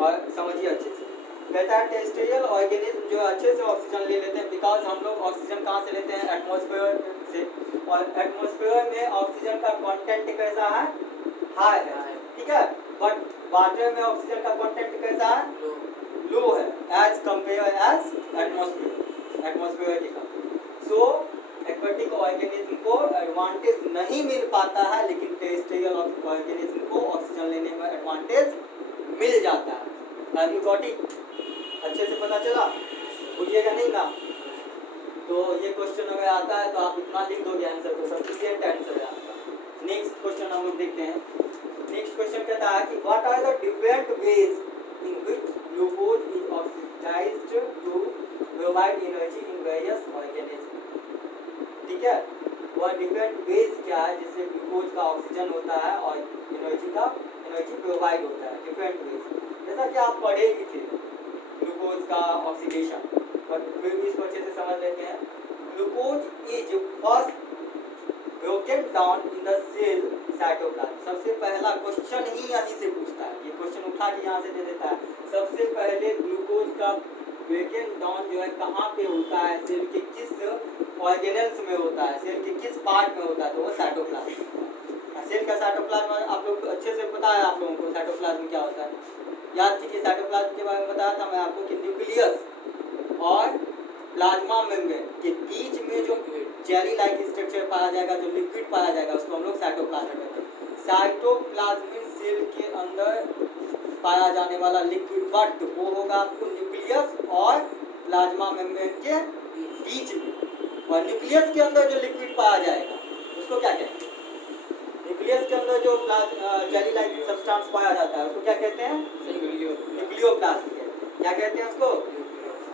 और समझिए अच्छे से। कहता है टेरेस्ट्रियल ऑर्गेनिज्म जो अच्छे से ऑक्सीजन ले लेते हैं, बिकॉज हम लोग ऑक्सीजन कहाँ से लेते हैं? एटमॉस्फेयर से। और एटमॉस्फेयर में ऑक्सीजन का कंटेंट कैसा है? हाई है, ठीक है। बट वाटर में ऑक्सीजन का कंटेंट कैसा है? लो है, एज कंपेयर एज एटमॉस्फेयर का। सो एक्वेटिक ऑर्गेनिज्म को एडवांटेज नहीं मिल पाता है, लेकिन टेरेस्ट्रियल ऑर्गेनिज्म को ऑक्सीजन लेने में एडवांटेज मिल जाता है। Have you got it? अच्छे से पता चला? भूलिएगा नहीं ना। तो ये क्वेश्चन अगर आता है तो आप इतना लिख दोगे आंसर, तो सफिशिएंट आंसर है आपका। नेक्स्ट क्वेश्चन हम लोग देखते हैं। नेक्स्ट क्वेश्चन कहता है कि what are the different ways in which glucose is oxidised to provide energy in various organism. ठीक है, वह डिफरेंट वेज क्या है जिससे ग्लूकोज का ऑक्सीजन होता है और एनर्जी प्रोवाइड होता है। डिफरेंट वेज, जैसा कि आप पढ़े ही थे ग्लूकोज का ऑक्सीडेशन, बट फिर भी इसको अच्छे से समझ लेते हैं। Glucose is first broken down in the cell cytoplasm. सबसे पहला क्वेश्चन ही यहीं से पूछता है, ये क्वेश्चन उठा के यहाँ से दे देता है। सबसे पहले ग्लूकोज का ब्रेकन डाउन जो है कहाँ पे होता है? सेल के किस ऑर्गेनल्स में होता है? सेल के किस पार्ट में होता है? तो वो साइटोप्लाज्म। सेल का साइटोप्लाज्म आप लोग अच्छे से पता है, आप लोगों को साइटोप्लाज्म क्या होता है? याद कीजिए, साइटोप्लाज्म के बारे में बताया था मैं आपको कि न्यूक्लियस और प्लाज्मा मेम्ब्रेन के बीच में जो जेली लाइक स्ट्रक्चर पाया जाएगा, जो लिक्विड पाया जाएगा, उसको हम लोग साइटोप्लाज्म कहते हैं। साइटोप्लाज्मिक सेल के अंदर पाया जाने वाला लिक्विड, बट वो होगा आपको न्यूक्लियस और प्लाज्मा मेम्ब्रेन के बीच में। और न्यूक्लियस के अंदर जो लिक्विड पाया जाएगा उसको क्या कहते हैं? न्यूक्लियस के अंदर जो जेली लाइक सब्सटेंस पाया जाता है उसको क्या कहते हैं? न्यूक्लियोप्लाज्म। क्या कहते हैं उसको?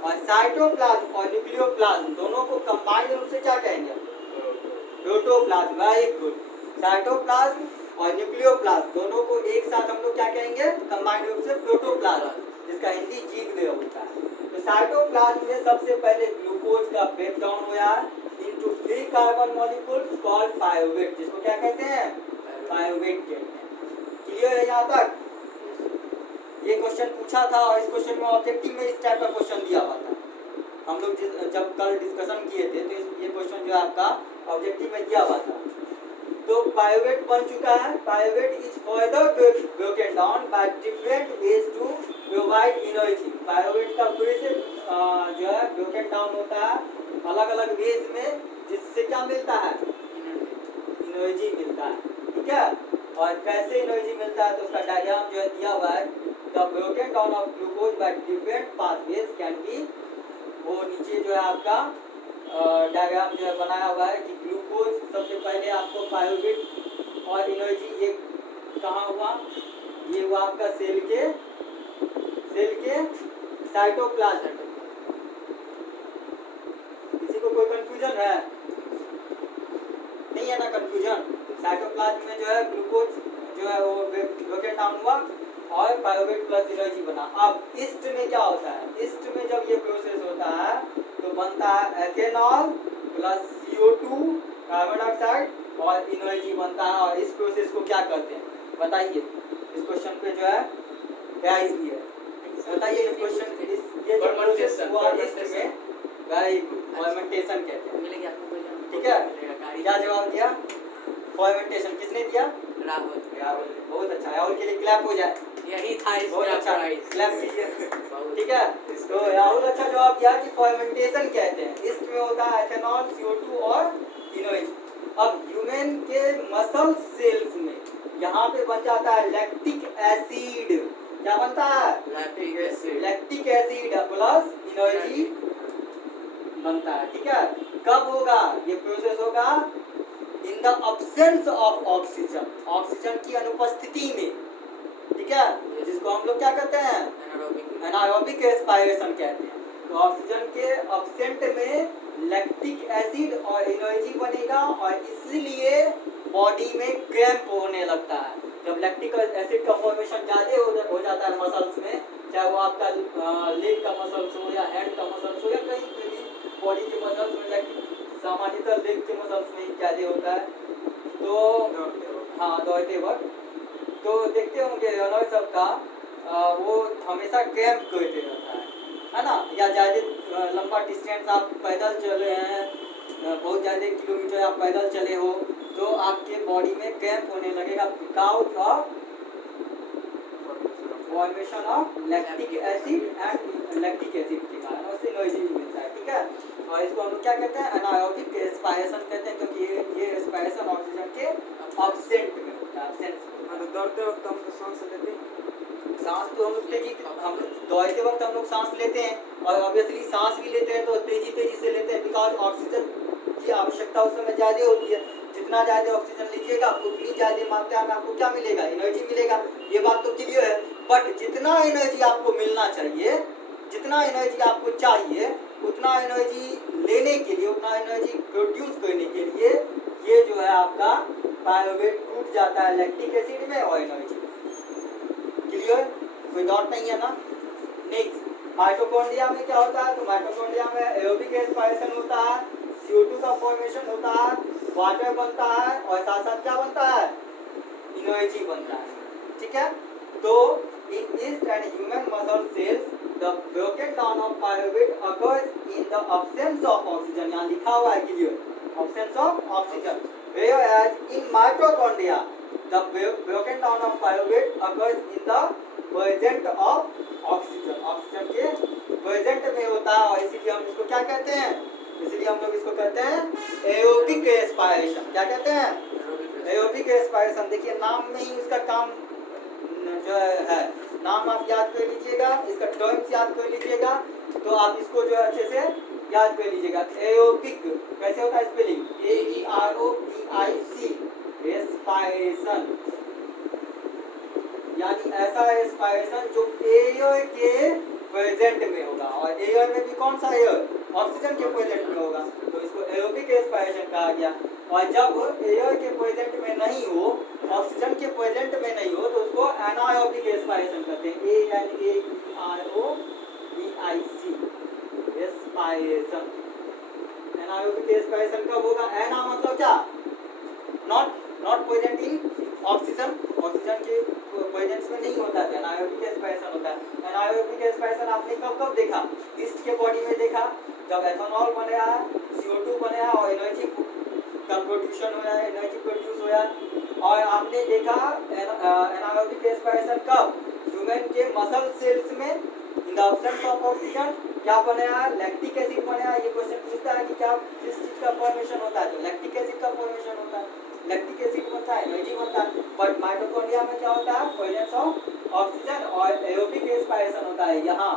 और साइटोप्लाज्म और न्यूक्लियोप्लाज्म दोनों को कंबाइंड रूप से क्या कहेंगे? प्रोटोप्लाज्म। Very good. साइटोप्लाज्म और न्यूक्लियोप्लाज्म दोनों को एक साथ हम लोग क्या कहेंगे? कंबाइंड रूप से प्रोटोप्लाज्म, जिसका हिंदी जीवदेह होता है। तो साइटोप्लाज्म में सबसे पहले ग्लूकोज का ब्रेकडाउन हुआ इनटू 3 कार्बन मॉलिक्यूल्स कॉल्ड पायोवेट, जिसको क्या कहते हैं? पायोवेट कहते हैं। क्लियर है यहाँ तक? ये क्वेश्चन पूछा था और इस क्वेश्चन में ऑब्जेक्टिव में इस टाइप का क्वेश्चन दिया हुआ था। हम लोग जब कल डिस्कशन किए थे तो ये क्वेश्चन जो है आपका ऑब्जेक्टिव में दिया हुआ था। तो पायोवेट बन चुका है। Pyruvate is further broken down by different ways to provide energy. Pyruvate का फिर से जो है ब्रोकन डाउन होता है अलग अलग वेज में, जिससे क्या मिलता है? एनर्जी मिलता है। ठीक है, और कैसे एनर्जी मिलता है तो उसका डायग्राम जो है दिया हुआ है। The broken down of glucose by different pathways can be, वो नीचे जो है आपका डायग्राम जो है बनाया हुआ है कि ग्लूकोज सबसे पहले आपको पायोवेट और एनर्जी, ये कहाँ हुआ? ये हुआ आपका सेल के साइटोप्लाज्म। किसी को कोई कंफ्यूजन है? नहीं है ना कंफ्यूजन? साइटोप्लाज्म में जो है ग्लूकोज जो है वो ब्रोकन डाउन हुआ और पायोवेट प्लस एनर्जी बना। अब ईस्ट में क्या होता है? ईस्ट में जब ये प्रोसेस होता है तो बनता है ethanol plus CO2 carbon dioxide और एनर्जी बनता है। और इस प्रोसेस को क्या कहते हैं बताइए? इस क्वेश्चन पे जो है क्या इसकी है बताइए? इस क्वेश्चन ये जो प्रोसेस हुआ ईस्ट में, वेरी गुड, फर्मेंटेशन कहते हैं। ठीक है, क्या जवाब दिया? फर्मेंटेशन। किसने दिया? राहुल। बहुत अच्छा, राहुल के लिए क्लैप हो जाए। यही था इस बहुत अच्छा, क्लैप कीजिए। ठीक है, इसको तो राहुल अच्छा जवाब दिया कि फर्मेंटेशन कहते हैं। इसमें होता है एथेनॉल, CO2 और एनर्जी। अब ह्यूमन के मसल सेल्स में यहाँ पे बन जाता है लैक्टिक एसिड। क्या बनता है? लैक्टिक एसिड प्लस एनर्जी बनता है। ठीक है, कब होगा ये प्रोसेस? होगा in the absence of oxygen, oxygen की अनुपस्थिति में। ठीक है, जिसको हम लोग क्या कहते हैं? एनारोबिक रेस्पिरेशन कहते हैं। तो ऑक्सीजन के अब्सेंट में लैक्टिक एसिड और एनर्जी बनेगा और इसलिए बॉडी में क्रैम्प होने लगता है। जब लैक्टिक एसिड का फॉर्मेशन ज़्यादा हो जाता है मसल्स में, चाहे वो आपका लेग का मसल्स हो या हैंड का मसल्स हो या कहीं पे भी बॉडी के मसल्स में, लैक्टिक सामान्यतः लेग के मसल्स में ज़्यादा होता है। तो हाँ, दौड़ते वक्त तो देखते होंगे रनर सब का वो हमेशा क्रैम्प करते रहता है ना। या ज़्यादा लंबा डिस्टेंस आप पैदल चले हैं, बहुत ज़्यादा किलोमीटर आप पैदल चले हो, तो आपके बॉडी में क्रैम्प होने लगेगा because of formation of lactic acid and lactic acid के कारण उससे एनर्जी भी मिलता है, ठीक है। और इसको हम लोग क्या कहते हैं, एनारोबिक रेस्पिरेशन कहते हैं, क्योंकि ये रेस्पिरेशन ऑक्सीजन के एब्सेंट में होता है, एब्सेंस। तो दौड़ते वक्त हम तो सांस लेते हैं, सांस तो हम लोग तेजी, हम दौड़ते वक्त हम लोग सांस लेते हैं और ऑब्वियसली सांस भी लेते हैं तो तेजी से लेते हैं बिकॉज ऑक्सीजन की आवश्यकता उस समय ज़्यादा होती है। जितना ज़्यादा ऑक्सीजन लीजिएगा उतनी ज़्यादा मात्रा में आपको क्या मिलेगा, एनर्जी मिलेगा, ये बात तो क्लियर है। बट जितना एनर्जी आपको मिलना चाहिए, जितना एनर्जी आपको चाहिए, उतना एनर्जी लेने के लिए, उतना एनर्जी प्रोड्यूस करने के लिए ये जो है आपका पायरुवेट टूट जाता है लैक्टिक एसिड में और एनर्जी। क्लियर, कोई डाउट नहीं है ना। नेक्स्ट, माइटोकॉन्ड्रिया में क्या होता है, तो माइटोकॉन्ड्रिया में एरोबिक रेस्पिरेशन होता है, CO2 का फॉर्मेशन होता है, वाटर बनता है और साथ साथ क्या बनता है, एनर्जी बनता है, ठीक है। तो in yeast and human muscle cells the broken down of pyruvate occurs in the absence of oxygen, यहाँ लिखा हुआ है clear, absence of oxygen, whereas in mitochondria the broken down of pyruvate occurs in the presence of oxygen, oxygen के present में होता है और इसीलिए हम इसको क्या कहते हैं, इसलिए हम लोग इसको कहते हैं एरोबिक रेस्पिरेशन। क्या कहते हैं, एरोबिक रेस्पिरेशन। देखिए नाम में ही उसका काम जो है, नाम आप याद कर लीजिएगा, इसका टर्म्स याद कर लीजिएगा, तो आप इसको जो है अच्छे से याद कर लीजिएगा। एरोबिक कैसे होता है स्पेलिंग, AEROBIC, रेस्पिरेशन, यानी ऐसा रेस्पिरेशन जो एयर के प्रेजेंट में होगा, और एयर में भी कौन सा एयर, ऑक्सीजन के प्रेजेंट में होगा, तो इसको एरोबिक रेस्पिरेशन कहा गया। और जब एयर के प्रेजेंट में नहीं हो, ऑक्सीजन के प्रेजेंट में नहीं हो, तो उसको एनारोबिक रेस्पिरेशन कहते हैं, ANAEROBIC, रेस्पिरेशन। एनारोबिक रेस्पिरेशन कब होगा, एना मतलब क्या, not present in oxygen, oxygen के प्रेजेंस में नहीं होता है, एनारोबिक रेस्पिरेशन होता है। एनारोबिक रेस्पिरेशन आपने कब कब देखा, ईस्ट के बॉडी में देखा, जब एथेनॉल बने है, CO2 बने है और एनर्जी का प्रोड्यूशन हो रहा है, एनर्जी प्रोड्यूस हो रहा है। और आपने देखा एनारोबिक रेस्पिरेशन कब, ह्यूमन के मसल सेल्स में, in the absence of oxygen क्या बने है, लैक्टिक एसिड बने है। ये क्वेश्चन पूछता है कि क्या किस चीज का फॉर्मेशन होता है, तो लैक्टिक एसिड का फॉर्मेशन होता है, लैक्टिक एसिड बनता है, एनर्जी बनता है। बट माइटोकॉन्ड्रिया में क्या होता है, प्रेजेंस ऑफ ऑक्सीजन और एरोबिक रेस्पिरेशन होता है। यहाँ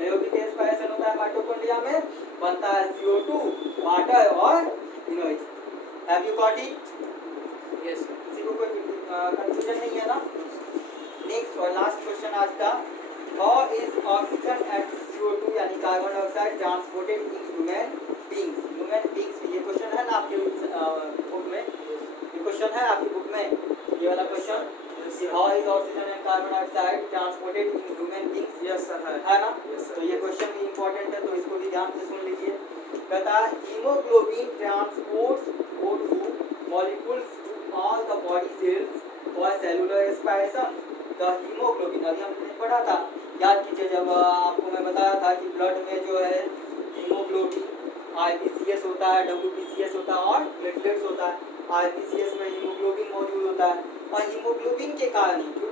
एरोबिक रेस्पिरेशन होता है माइटोकॉन्ड्रिया में, बनता है CO2, वाटर और energy. Have you got it? Yes. किसी को कोई कंफ्यूजन नहीं है ना। नेक्स्ट और लास्ट क्वेश्चन आज का, how is oxygen and CO2 यानी carbon dioxide transported in human beings, human beings. ये क्वेश्चन है ना आपके बुक में, ये क्वेश्चन है आपकी बुक में, ये वाला question, how is oxygen and carbon dioxide transported in human beings. Yes sir, है ना। Yes, sir. तो ये क्वेश्चन भी इंपॉर्टेंट है, तो इसको भी ध्यान से सुन लीजिए। कहता है haemoglobin transports O2 molecules to all the body cells for cellular respiration। The haemoglobin अभी हमने पढ़ा था, याद कीजिए जब आपको मैं बताया था कि ब्लड में जो है हीमोग्लोबिन, RBCS होता है, WBCS होता है और प्लेटलेट्स होता है। RBCS में हीमोग्लोबिन मौजूद होता है और हीमोग्लोबिन के कारण ही due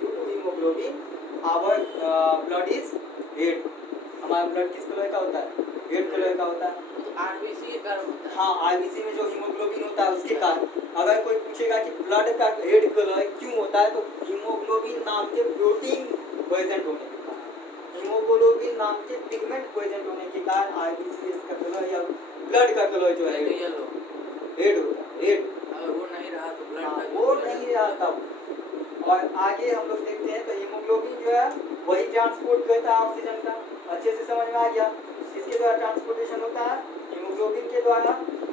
to haemoglobin our blood is red. हमारा ब्लड किस कलर का होता है, रेड कलर का होता है। आरबीसी का होता है। हाँ, आरबीसी में जो हीमोग्लोबिन होता है उसके कारण। अगर कोई पूछेगा कि ब्लड का रेड कलर क्यों होता है, तो हीमोग्लोबिन नाम के प्रोटीन प्रेजेंट होने के कारण, हीमोग्लोबिन नाम के पिगमेंट प्रेजेंट होने के कारण आरबीसीएस का कलर या ब्लड का कलर जो है येलो रेड होता है, रेड। अगर वो नहीं रहा तो ब्लड वो नहीं रहा तब। और आगे हम लोग देखते हैं तो हीमोग्लोबिन जो है वही ट्रांसपोर्ट करता है ऑक्सीजन का। अच्छे से समझ में आ गया, किसके द्वारा ट्रांसपोर्टेशन होता है, हीमोग्लोबिन के द्वारा।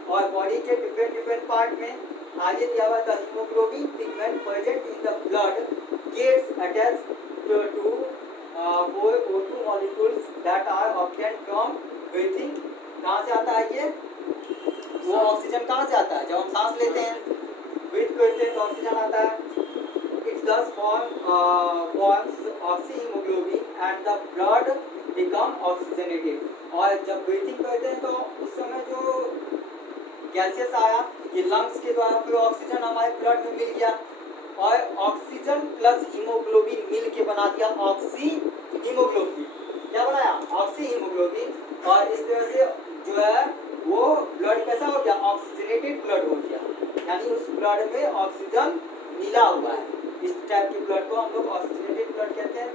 और बॉडी के डिफरेंट पार्ट में आगे दिया हुआ था haemoglobin pigment present in the blood gets attached to O2 molecules that are obtained from breathing। कहाँ से आता है ये, वो ऑक्सीजन कहाँ से आता है, जब हम सांस लेते हैं, ब्रीथ करते हैं तो ऑक्सीजन आता है। इट दस forms oxyhemoglobin and the blood become oxygenated. और जब ब्रीथिंग करते हैं तो उस समय जो गैसेस आया ये लंग्स के द्वारा फिर ऑक्सीजन हमारे ब्लड में मिल गया और ऑक्सीजन प्लस हीमोग्लोबिन मिल के बना दिया ऑक्सी हीमोग्लोबिन। क्या बनाया? Oxy haemoglobin. और इस तरह से जो है वो ब्लड कैसा हो गया? ऑक्सीजनेटेड ब्लड हो गया, यानी उस ब्लड में ऑक्सीजन मिला हुआ है। इस टाइप के ब्लड को हम लोग ऑक्सीजनेटेड ब्लड कहते हैं।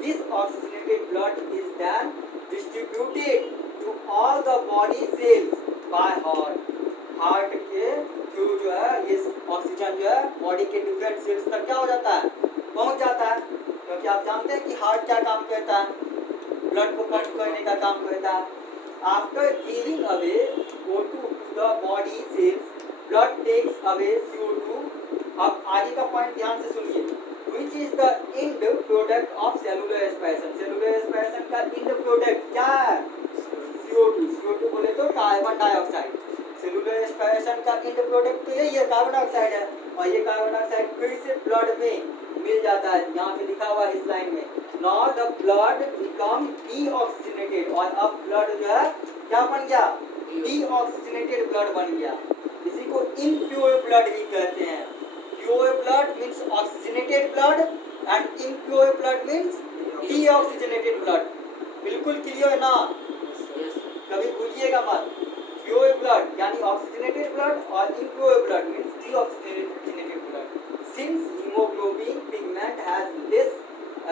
This oxygenated blood is then distributed to all the body cells by heart. Heart के थ्रू जो है ये ऑक्सीजन जो है बॉडी के डिफरेंट सेल्स तक क्या हो जाता है? पहुंच जाता है। क्योंकि आप जानते हैं कि हार्ट क्या काम करता है? ब्लड को पंप करने का काम करता है। After giving away O2 to the body cells blood takes away CO2। अब आगे का पॉइंट ध्यान से सुनिए। Which is the end product of cellular respiration? Cellular respiration का end product क्या है? CO2। CO2 बोले तो कार्बन डाइऑक्साइड। सेलुलर रेस्पिरेशन का एंड प्रोडक्ट तो यही है, कार्बन डाइऑक्साइड है। और ये कार्बन डाइऑक्साइड फिर से ब्लड में मिल जाता है। यहाँ पे लिखा हुआ है इस लाइन में, now the blood become deoxygenated. और अब ब्लड जो है क्या बन गया? डीऑक्सीजनेटेड ब्लड बन गया। इसी को इम्प्योर ब्लड भी कहते हैं। Pure blood means oxygenated blood and impure blood means deoxygenated blood. बिल्कुल क्लियर है ना? कभी भूलिएगा मत। प्योर ब्लड यानी ऑक्सीजनेटेड ब्लड और impure blood means deoxygenated blood. Since haemoglobin pigment has less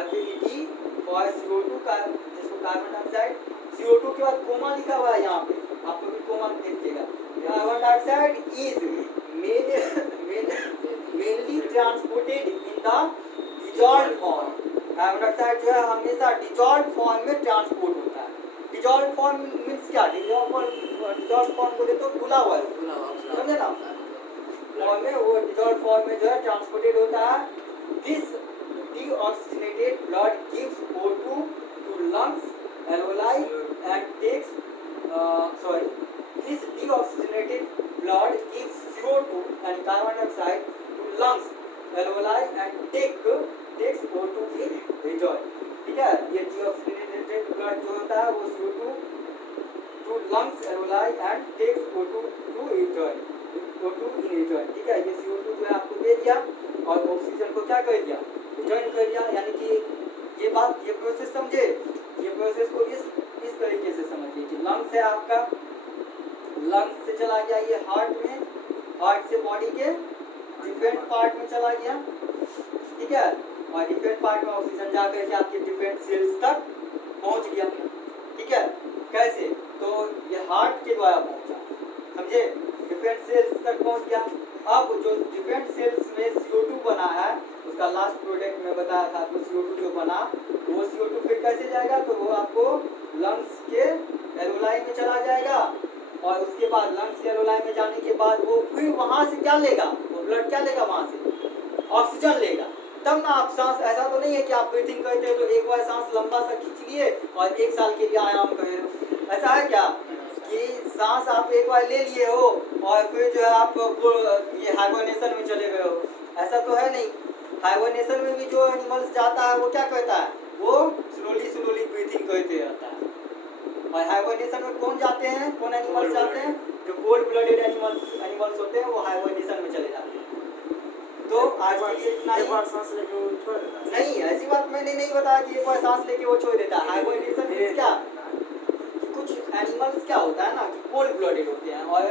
affinity for CO2 का, जिसको कार्बन डाइऑक्साइड, CO2 के बाद कोमा लिखा हुआ है यहाँ पे, आप लोग भी कोमा देखिएगा। Carbon dioxide is mainly transported in the dissolved form. Carbon dioxide जो है हमेशा डिजॉल्व्ड फॉर्म में ट्रांसपोर्ट होता है। डिजॉल्व्ड फॉर्म मीन्स क्या? डिजॉल्व्ड फॉर्म बोले तो घुला हुआ है, समझे ना? फॉर्म में वो डिजॉल्व्ड फॉर्म में जो है ट्रांसपोर्टेड होता है। This deoxygenated blood gives O2 to lungs, alveoli and takes this deoxygenated blood gives CO2 and carbon dioxide to lungs, alveoli and takes O2 in return। ठीक है, ये deoxygenated blood जो होता है वो CO2 to lungs, alveoli and takes O2 to return, O2 in return। ठीक है, ये CO2 जो है आपको दे दिया और ऑक्सीजन को क्या कर दिया? रिटर्न कर दिया। यानी कि ये बात, ये प्रोसेस समझे, ये प्रोसेस को इस तरीके से समझिए कि लंग्स है आपका, लंग्स से चला गया ये हार्ट में, हार्ट से बॉडी के डिफरेंट पार्ट में चला गया। ठीक है, और डिफरेंट पार्ट में ऑक्सीजन जा करके आपके डिफरेंट सेल्स तक पहुंच गया। ठीक है, कैसे? तो ये हार्ट के द्वारा पहुंचा, समझे? डिफरेंट सेल्स तक पहुंच गया। अब जो डिफरेंट सेल्स में CO2 बना है, उसका लास्ट प्रोडक्ट में बताया था, तो CO2 जो बना वो CO2 फिर कैसे जाएगा? तो वो आपको लंग्स के एल्वेओलाई में चला जाएगा और उसके बाद लंग्स के एल्वेओलाई में जाने के बाद वो फिर वहां से क्या लेगा? वो ब्लड क्या लेगा? वहां से ऑक्सीजन लेगा। तब ना आप सांस, ऐसा तो नहीं है कि आप ब्रीथिंग करते हो तो एक बार सांस लंबा सा खींच लिए और 1 साल के लिए आराम कर रहे हो, ऐसा है क्या? कि सांस आप एक बार ले लिए हो और फिर जो है आप ये हाइबरनेशन में चले गए हो, ऐसा तो है नहीं। हाइबरनेशन में भी जो एनिमल्स जाता है वो क्या करता है? वो स्लोली ब्रीथिंग करते रहता है। और हाइबरनेशन में कौन जाते हैं? कौन एनिमल्स जाते हैं? जो कोल्ड ब्लडेड एनिमल्स होते हैं वो हाइबरनेशन में चले जाते हैं। तो आज के लिए इतना ही। सांस लेके वो छोड़ देता है? नहीं, ऐसी बात मैंने नहीं बताया कि एक बार सांस लेके वो छोड़ देता है। हाइबरनेशन मींस क्या? कुछ एनिमल्स क्या होता है ना कि कोल्ड ब्लडेड होते हैं, और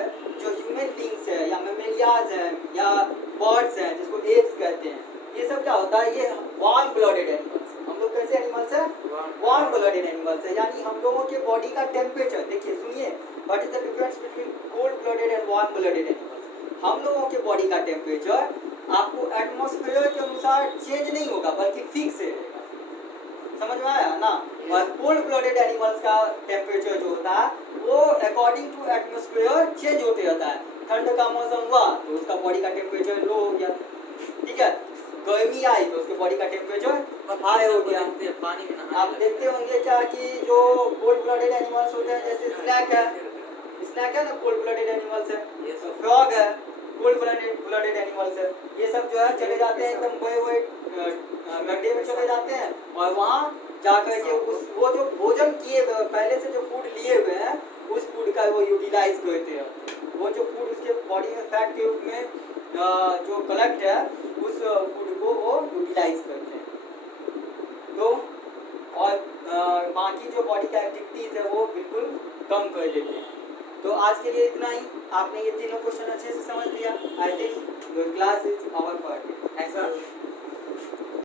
जो ह्यूमन बींग्स है या मेमेलियाज हैं या बर्ड्स हैं जिसको एप्स कहते हैं, ये सब क्या होता है? ये वार्म ब्लडेड एनिमल्स। हम लोग कैसे एनिमल्स हैं? वार्म ब्लडेड एनिमल्स है। यानी हम लोगों के बॉडी का टेम्परेचर, देखिए सुनिए, what is the difference between cold blooded and warm blooded animals? हम लोगों के बॉडी का टेम्परेचर आपको एटमॉस्फेयर के अनुसार चेंज नहीं होगा बल्कि फिक्स है, समझ में आया ना? और कोल्ड ब्लडेड एनिमल्स का टेम्परेचर जो होता है वो अकॉर्डिंग टू एटमॉस्फेयर चेंज होते रहता है। ठंड का मौसम हुआ तो उसका बॉडी का टेम्परेचर लो हो गया, ठीक है। गर्मी आई तो उसके बॉडी का टेम्परेचर हाई हो गया। पानी में आप देखते होंगे क्या कि जो कोल्ड ब्लडेड एनिमल्स होते हैं, जैसे स्नैक है ना, कोल्ड ब्लडेड एनिमल्स है, फ्रॉग है, कोल्ड ब्लडेड एनिमल्स है, ये सब जो है चले जाते हैं एकदम बड़े गड्ढे में चले जाते हैं और वहाँ जाकर के वो जो भोजन किए हुए पहले से जो फूड लिए हुए हैं उस फूड का वो यूटिलाइज करते हैं। वो जो फूड उसके बॉडी में फैट के रूप में जो कलेक्ट है उस फूड को वो यूटिलाइज करते हैं। तो और बाकी जो बॉडी का एक्टिविटीज़ है वो बिल्कुल कम कर लेते हैं। तो आज के लिए इतना ही। आपने ये तीनों क्वेश्चन अच्छे से समझ लिया। I think your class is over for today. Thanks.